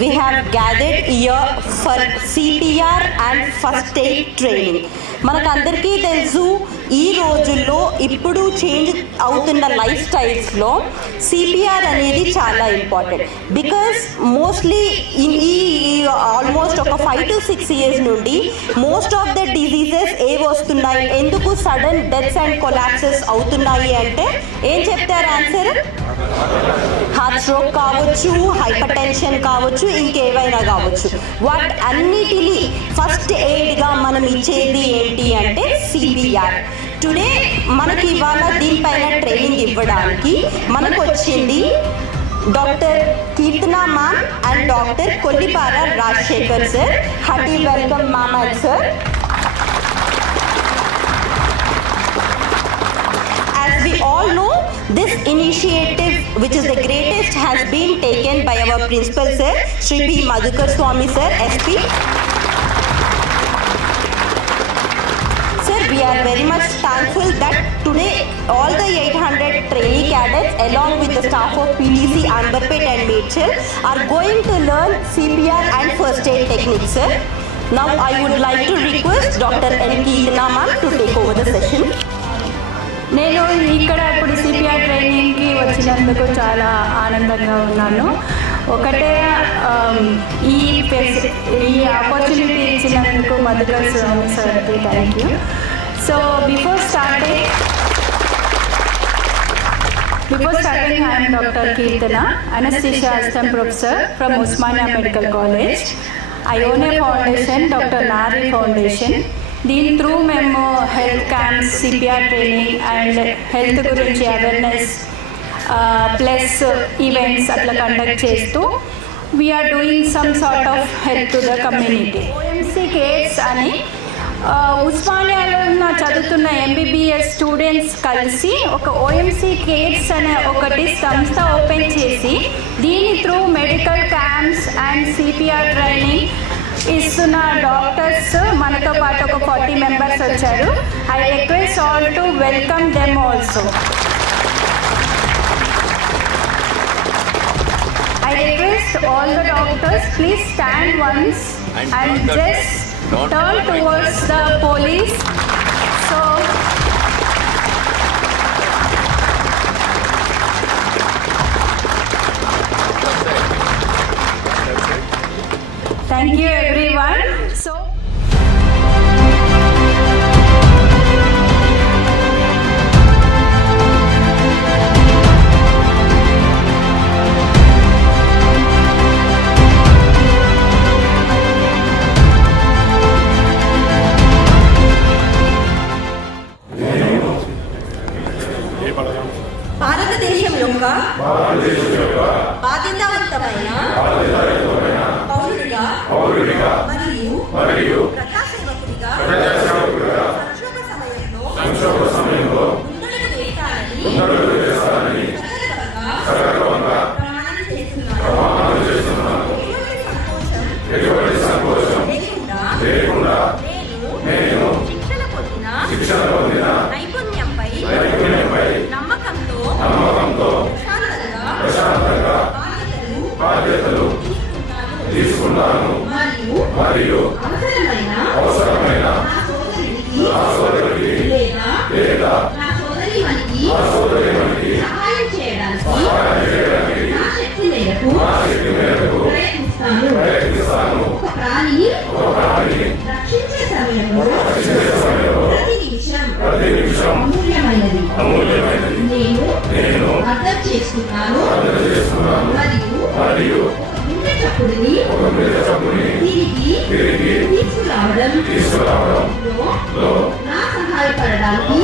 we have gathered here for CPR and first aid training. మనకందరికీ తెలుసు ఈ రోజుల్లో ఇప్పుడు చేంజ్ అవుతున్న లైఫ్ స్టైల్స్లో సిపిఆర్ అనేది చాలా ఇంపార్టెంట్. బికాస్ మోస్ట్లీ ఈ ఆల్మోస్ట్ ఒక 5 to 6 years నుండి మోస్ట్ ఆఫ్ ద డిజీజెస్ ఏవి వస్తున్నాయి, ఎందుకు సడన్ డెత్స్ అండ్ కొలాప్సెస్ అవుతున్నాయి అంటే ఏం చెప్తారు ఆన్సర్? హార్ట్ స్ట్రోక్ కావచ్చు, హైపర్ టెన్షన్ కావచ్చు, ఇంకేవైనా కావచ్చు. వాట్ అన్నిటినీ ఫస్ట్ ఎయిడ్గా మనం ఇచ్చేది ఏంటి అంటే సిపిఆర్. టుడే మనకి ఇవాళ దీనిపైన ట్రైనింగ్ ఇవ్వడానికి మనకు వచ్చింది doctor Keerthana ma'am and doctor Kollipara Rajasekhar sir. Hearty welcome ma'am and sir. As we all know, this initiative, which is the greatest, has been taken by our principal sir, Shri P. Madhukar Swami sir, SP. Sir, we are very much thankful that today all the 800 trainee cadets along with the staff of PTC, Amberpet and Medchal are going to learn CPR and first aid techniques, sir. Now I would like to request Dr. N. Keertana ma'am to take over the session. నేను ఇక్కడ ఇప్పుడు CPR ట్రైనింగ్కి వచ్చినందుకు చాలా ఆనందంగా ఉన్నాను. ఒకటే ఈ ఆపర్చునిటీ ఇచ్చినందుకు మధుకర్ స్వామి సార్కి thank you. So before starting I'm doctor Keerthana, anesthesia assistant professor from Osmania medical college. I own a foundation, Dr. Nari Foundation. దీని త్రూ మేము health camps, CPR training and health గురించి అవేర్నెస్ ప్లస్ ఈవెంట్స్ అట్లా conduct చేస్తూ we're doing some sort of help to the community. OMC cares అని ఉస్మానియాలో చదువుతున్న MBBS students కలిసి ఒక ఓఎంసీ కేర్స్ అనే ఒకటి సంస్థ ఓపెన్ చేసి దీని through medical camps and CPR training ఇస్తున్న డాక్టర్స్ మనతో పాటు ఒక 40 members వచ్చారు. I request all to welcome them also. I request all the doctors, please stand once and just turn towards the police. So thank you everyone. So భారతదేశం యొక్క బాధ్యతావంతమైన పౌరుడిగా మరియు ప్రజాసేవకుడిగా సంక్షోభ సమయంలో ముందడుగు వేస్తానని సగర్వంగా ప్రమాణం చేస్తున్నాను. ఎటువంటి సంకోచం లేకుండా నేను శిక్షణ పొందిన నైపుణ్యంపై నమ్మకంతో ప్రశాంతంగా బాధ్యతలు తీసుకుంటాను మరియు అవసరమైన నా సోదరుడికి లేదా నా సోదరీమణికి సహాయం చేయడానికి నా శక్తి మేరకు ప్రయత్నిస్తాను. ఒక ప్రాణిని రక్షించే సమయంలో ప్రతి నిమిషం అమూల్యమైనది. నేను అర్థం చేసుకున్నాను మరియు గుండె చప్పుడుని తిరిగి తీసుకురావడంలో నా సహాయపడడానికి